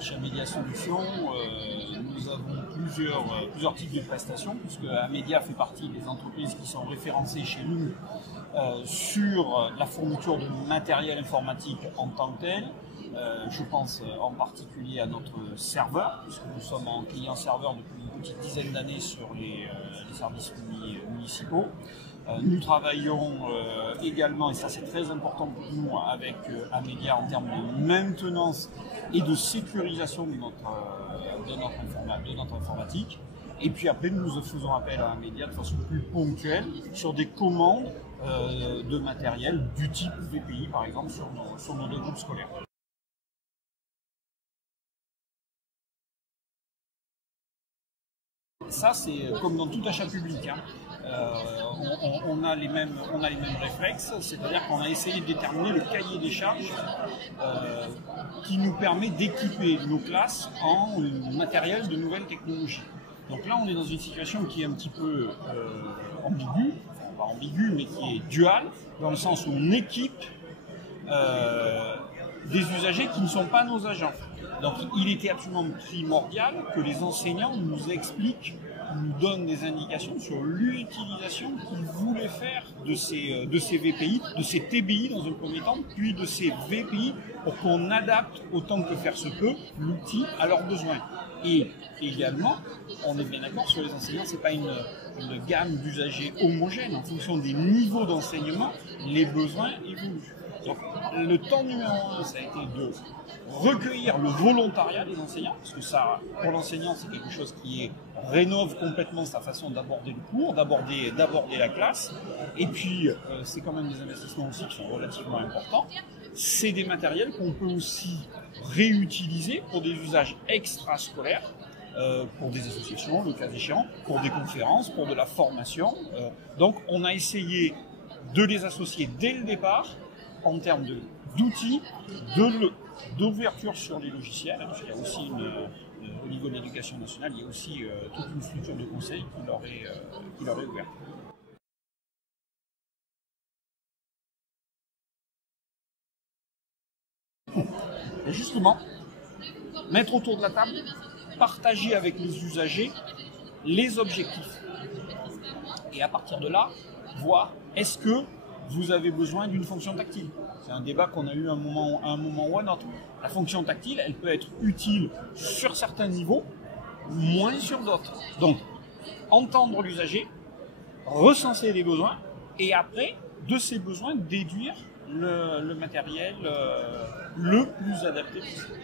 chez Amedia Solutions, nous avons plusieurs types de prestations, puisque Amedia fait partie des entreprises qui sont référencées chez nous sur la fourniture de matériel informatique en tant que tel. Je pense en particulier à notre serveur, puisque nous sommes en client-serveur depuis une petite dizaine d'années sur les services municipaux. Nous travaillons également, et ça c'est très important pour nous, avec Amedia en termes de maintenance et de sécurisation de notre informatique. Et puis après, nous faisons appel à Amedia de façon plus ponctuelle sur des commandes de matériel du type VPI, par exemple, sur nos deux groupes scolaires. Ça, c'est comme dans tout achat public. On a les mêmes réflexes, c'est-à-dire qu'on a essayé de déterminer le cahier des charges qui nous permet d'équiper nos classes en matériel de nouvelles technologies. Donc là, on est dans une situation qui est un petit peu ambiguë, enfin, pas ambiguë, mais qui est duale, dans le sens où on équipe des usagers qui ne sont pas nos agents. Donc il était absolument primordial que les enseignants nous expliquent, nous donnent des indications sur l'utilisation qu'ils voulaient faire de ces VPI, de ces TBI dans un premier temps, puis de ces VPI pour qu'on adapte autant que faire se peut l'outil à leurs besoins. Et également, on est bien d'accord sur les enseignants, c'est pas une gamme d'usagers homogène. En fonction des niveaux d'enseignement, les besoins évoluent. Donc, le temps numéro 1, ça a été de recueillir le volontariat des enseignants, parce que ça, pour l'enseignant, c'est quelque chose qui rénove complètement sa façon d'aborder le cours, d'aborder la classe. Et puis, c'est quand même des investissements aussi qui sont relativement importants. C'est des matériels qu'on peut aussi réutiliser pour des usages extrascolaires, pour des associations, le cas échéant, pour des conférences, pour de la formation. Donc, on a essayé de les associer dès le départ en termes d'outils, d'ouverture sur les logiciels, parce qu'il y a aussi au niveau de l'éducation nationale, il y a aussi toute une structure de conseil qui leur est ouverte. Et justement, mettre autour de la table, partager avec les usagers les objectifs. Et à partir de là, voir est-ce que vous avez besoin d'une fonction tactile. C'est un débat qu'on a eu à un moment ou à un autre. La fonction tactile, elle peut être utile sur certains niveaux, moins sur d'autres. Donc, entendre l'usager, recenser les besoins, et après, de ces besoins, déduire le matériel le plus adapté possible.